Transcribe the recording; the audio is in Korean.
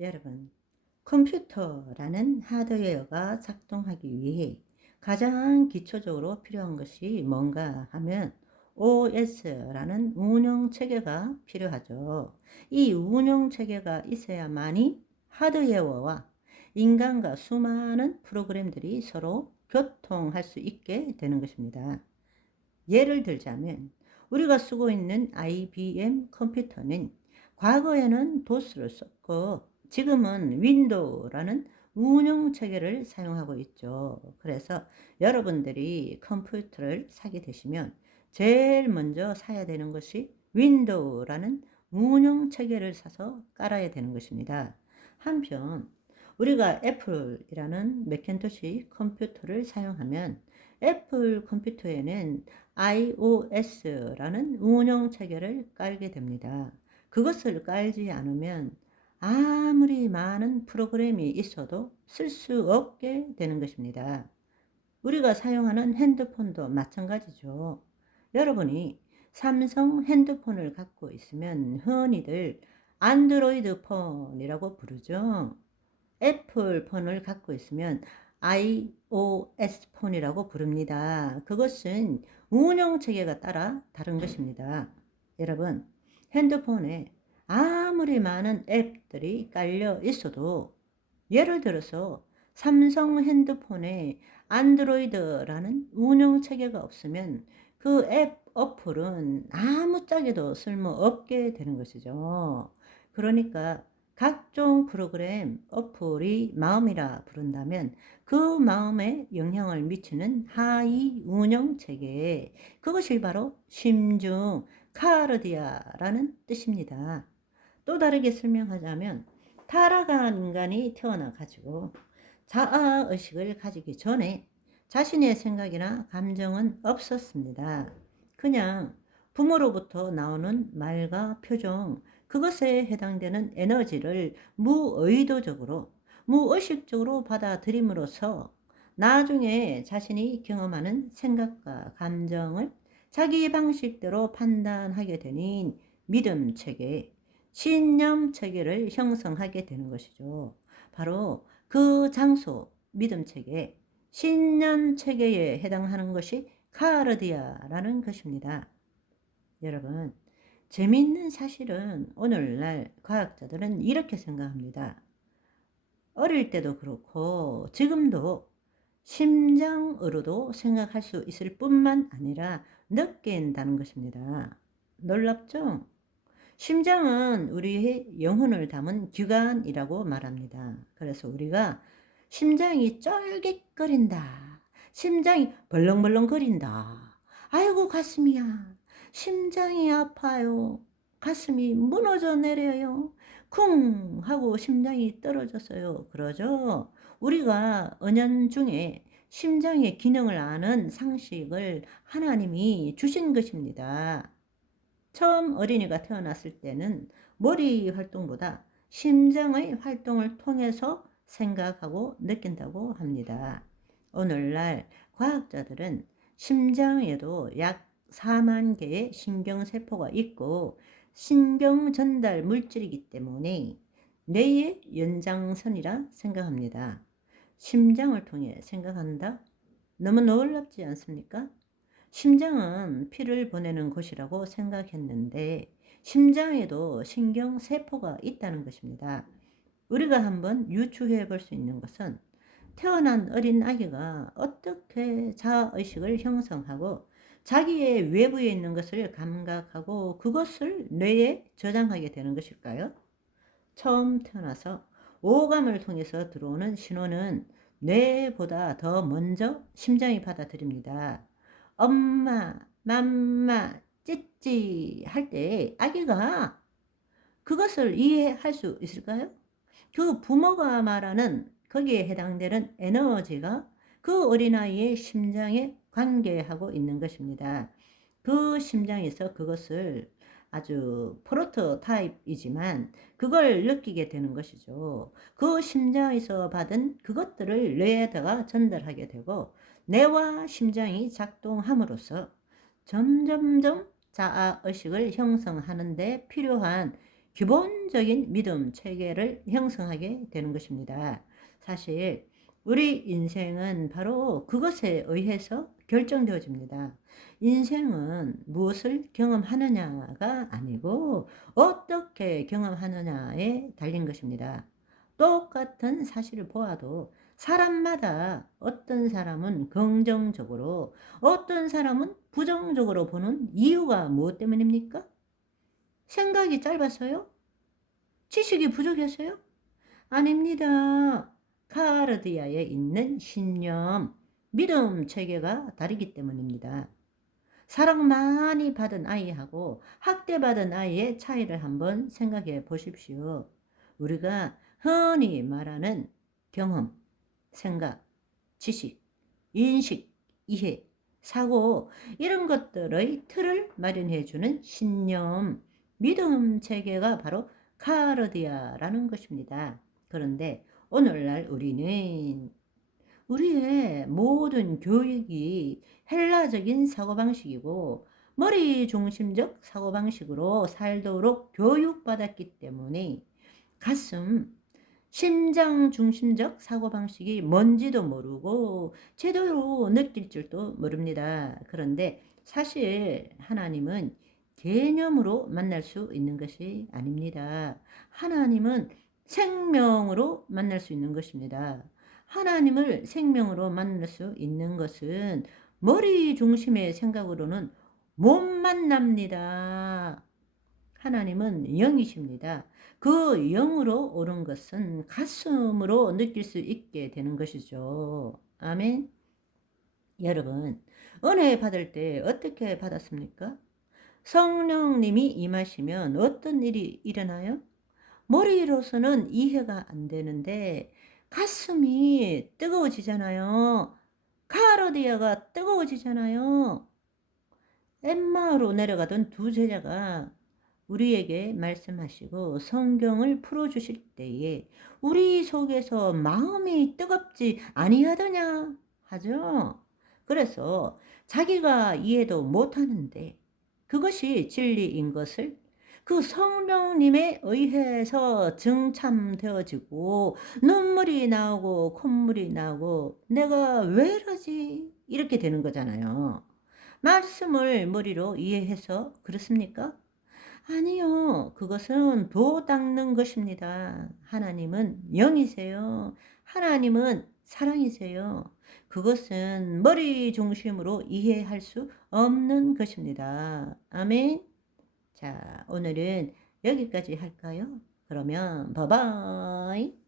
여러분, 컴퓨터라는 하드웨어가 작동하기 위해 가장 기초적으로 필요한 것이 뭔가 하면 OS라는 운영 체계가 필요하죠. 이 운영 체계가 있어야만이 하드웨어와 인간과 수많은 프로그램들이 서로 교통할 수 있게 되는 것입니다. 예를 들자면 우리가 쓰고 있는 IBM 컴퓨터는 과거에는 도스를 썼고 지금은 윈도우라는 운영 체계를 사용하고 있죠. 그래서 여러분들이 컴퓨터를 사게 되시면 제일 먼저 사야 되는 것이 윈도우라는 운영 체계를 사서 깔아야 되는 것입니다. 한편 우리가 애플이라는 맥킨토시 컴퓨터를 사용하면 애플 컴퓨터에는 iOS라는 운영 체계를 깔게 됩니다. 그것을 깔지 않으면 아무리 많은 프로그램이 있어도 쓸 수 없게 되는 것입니다. 우리가 사용하는 핸드폰도 마찬가지죠. 여러분이 삼성 핸드폰을 갖고 있으면 흔히들 안드로이드 폰이라고 부르죠. 애플 폰을 갖고 있으면 iOS 폰이라고 부릅니다. 그것은 운영 체계가 따라 다른 것입니다. 여러분, 핸드폰에 아무리 많은 앱들이 깔려 있어도 예를 들어서 삼성 핸드폰에 안드로이드라는 운영 체계가 없으면 그 앱 어플은 아무짝에도 쓸모없게 되는 것이죠. 그러니까 각종 프로그램, 어플이 마음이라 부른다면 그 마음에 영향을 미치는 하위 운영 체계, 그것이 바로 심중, 카르디아라는 뜻입니다. 또 다르게 설명하자면 타락한 인간이 태어나 가지고 자아의식을 가지기 전에 자신의 생각이나 감정은 없었습니다. 그냥 부모로부터 나오는 말과 표정, 그것에 해당되는 에너지를 무의도적으로, 무의식적으로 받아들임으로써 나중에 자신이 경험하는 생각과 감정을 자기 방식대로 판단하게 되는 믿음 체계, 신념 체계를 형성하게 되는 것이죠. 바로 그 장소, 믿음 체계, 신념 체계에 해당하는 것이 카르디아라는 것입니다. 여러분, 재미있는 사실은 오늘날 과학자들은 이렇게 생각합니다. 어릴 때도 그렇고 지금도 심장으로도 생각할 수 있을 뿐만 아니라 느낀다는 것입니다. 놀랍죠? 심장은 우리의 영혼을 담은 기관이라고 말합니다. 그래서 우리가 심장이 쫄깃거린다. 심장이 벌렁벌렁거린다. 아이고 가슴이야. 심장이 아파요. 가슴이 무너져 내려요. 쿵 하고 심장이 떨어졌어요. 그러죠? 우리가 은연중에 심장의 기능을 아는 상식을 하나님이 주신 것입니다. 처음 어린이가 태어났을 때는 머리 활동보다 심장의 활동을 통해서 생각하고 느낀다고 합니다. 오늘날 과학자들은 심장에도 약 4만 개의 신경세포가 있고 신경 전달 물질이기 때문에 뇌의 연장선이라 생각합니다. 심장을 통해 생각한다? 너무 놀랍지 않습니까? 심장은 피를 보내는 곳이라고 생각했는데 심장에도 신경세포가 있다는 것입니다. 우리가 한번 유추해 볼 수 있는 것은 태어난 어린 아기가 어떻게 자아의식을 형성하고 자기의 외부에 있는 것을 감각하고 그것을 뇌에 저장하게 되는 것일까요? 처음 태어나서 오감을 통해서 들어오는 신호는 뇌보다 더 먼저 심장이 받아들입니다. 엄마, 맘마, 찌찌 할 때 아기가 그것을 이해할 수 있을까요? 그 부모가 말하는 거기에 해당되는 에너지가 그 어린아이의 심장에 관계하고 있는 것입니다. 그 심장에서 그것을 아주 프로토타입이지만 그걸 느끼게 되는 것이죠. 그 심장에서 받은 그것들을 뇌에다가 전달하게 되고 뇌와 심장이 작동함으로써 점점점 자아의식을 형성하는 데 필요한 기본적인 믿음 체계를 형성하게 되는 것입니다. 사실 우리 인생은 바로 그것에 의해서 결정되어집니다. 인생은 무엇을 경험하느냐가 아니고 어떻게 경험하느냐에 달린 것입니다. 똑같은 사실을 보아도 사람마다 어떤 사람은 긍정적으로 어떤 사람은 부정적으로 보는 이유가 무엇 때문입니까? 생각이 짧아서요? 지식이 부족해서요? 아닙니다. 카르디아에 있는 신념, 믿음 체계가 다르기 때문입니다. 사랑 많이 받은 아이하고 학대받은 아이의 차이를 한번 생각해 보십시오. 우리가 흔히 말하는 경험, 생각, 지식, 인식, 이해, 사고 이런 것들의 틀을 마련해 주는 신념, 믿음 체계가 바로 카르디아라는 것입니다. 그런데 오늘날 우리는 우리의 모든 교육이 헬라적인 사고방식이고 머리 중심적 사고방식으로 살도록 교육받았기 때문에 가슴, 심장 중심적 사고방식이 뭔지도 모르고 제대로 느낄 줄도 모릅니다. 그런데 사실 하나님은 개념으로 만날 수 있는 것이 아닙니다. 하나님은 생명으로 만날 수 있는 것입니다. 하나님을 생명으로 만날 수 있는 것은 머리 중심의 생각으로는 못 만납니다. 하나님은 영이십니다. 그 영으로 오른 것은 가슴으로 느낄 수 있게 되는 것이죠. 아멘. 여러분, 은혜 받을 때 어떻게 받았습니까? 성령님이 임하시면 어떤 일이 일어나요? 머리로서는 이해가 안 되는데 가슴이 뜨거워지잖아요. 카르디아가 뜨거워지잖아요. 엠마오로 내려가던 두 제자가 우리에게 말씀하시고 성경을 풀어주실 때에 우리 속에서 마음이 뜨겁지 아니하더냐 하죠. 그래서 자기가 이해도 못하는데 그것이 진리인 것을 그 성령님에 의해서 증참되어지고 눈물이 나오고 콧물이 나오고 내가 왜 이러지 이렇게 되는 거잖아요. 말씀을 머리로 이해해서 그렇습니까? 아니요. 그것은 도 닦는 것입니다. 하나님은 영이세요. 하나님은 사랑이세요. 그것은 머리 중심으로 이해할 수 없는 것입니다. 아멘. 자, 오늘은 여기까지 할까요? 그러면 바이바이.